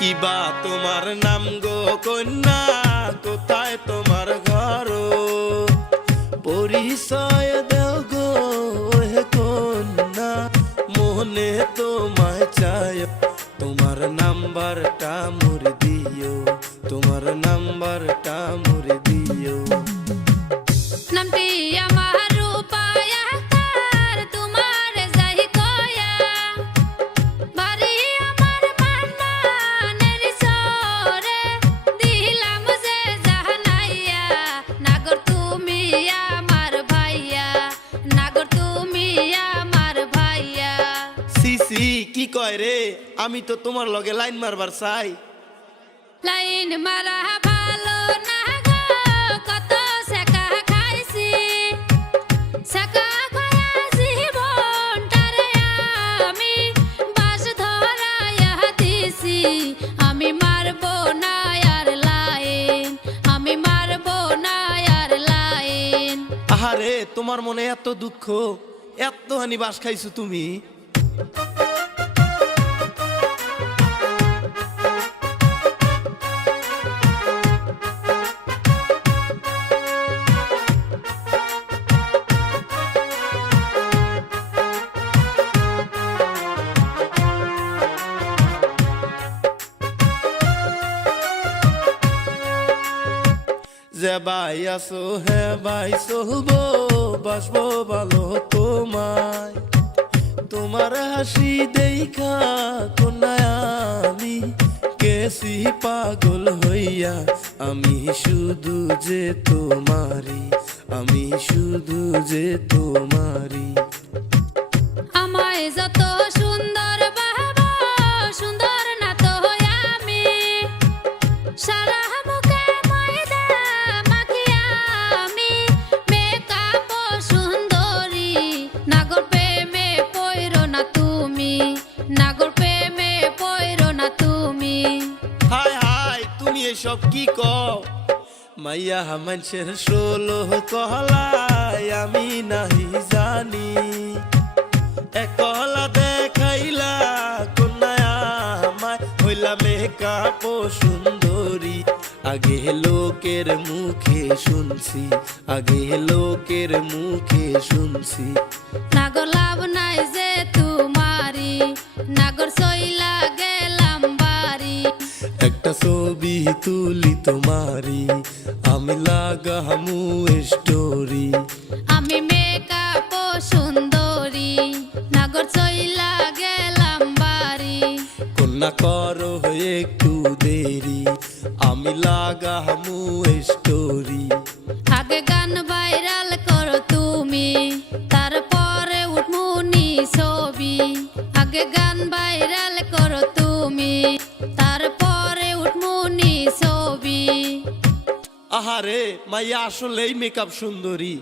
কিবা তোমার নাম গো কন্যা, কোথায় তোমার ঘর? পরিচয় দেও গো হে কন্যা, মনে তোমায় চায়। তোমার নাম্বারটা মুরে দিও, তোমার নাম্বারটা মুরে দিও। নামটি আমার রূপায়া কার, তোমার যাই কয়া। বাড়ি আমার মান্নানের চরে, দিলাম যে জাহানাইয়া। নাগর তুমি আমার ভাইয়া, নাগর তুমি আমার ভাইয়া। সিসি কি কয় রে, আমি তো তোমার লগে লাইন মারবার চাই। লাইন মারা ভালো না গো, কত সেকা খাইছি। সেকা খায়া জীবনটারে আমি বাস ধরাইয়া দিছি। আমি মারবো না আর লাইন, আমি মারবো না আর লাইন। আহারে তোমার মনে এত দুঃখ, এত হানি বাস খাইছো তুমি। যে ভাই আসো হে ভাই চলবো, বাসবো ভালো তোমায়। তোমার হাসি দেখা কন্যায় আমি গেছি পাগল হইয়া। আমি শুধু যে তোমারি, আমি শুধু যে তোমারি। আমায় যত সুন্দর ভাবো, সুন্দর না তো আমি। সারা মুখে ময়দা মাখিয়া আমি, মেকআপ সুন্দরী। নাগর প্রেমে পইরো না তুমি, নাগর প্রেমে পইরো না তুমি। হায় হায় তুমি এসব কি কও? মাইয়া মানুষের ষোলো কহলায় আমি নাহি জানি। একলা দেখাইলা কন্যায় আমায়, হইলা মেকআপ সুন্দরী। আগে লোকের মুখে শুনছি, আগে লোকের মুখে শুনছি। নাগর লাভ নাই যে তোমারি, নাগর সইলা গেলাম বাড়ি। একটা ছবি তুলি তোমারি, আমি লাগামু স্টোরি। আমি মেকআপ সুন্দরী, নাগর চইলা গেলাম বাড়ি। কন্যা করো একটু দেরি, আমি লাগামু স্টোরি। আগে গান ভাইরাল করো তুমি, তারপরে উঠমুনি ছবি। আগে গান ভাইরাল করো তুমি, তারপরে উঠমুনি ছবি। আহারে মাইয়া আসলেই মেকআপ সুন্দরী।